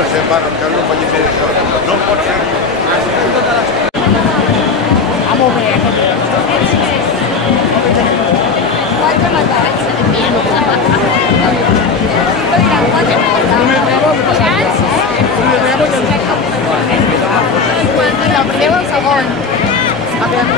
per ser part, encara no faig fer això. No pot ser. Molt bé, molt bé. Quatre medalles. El primer o el segon? A veure.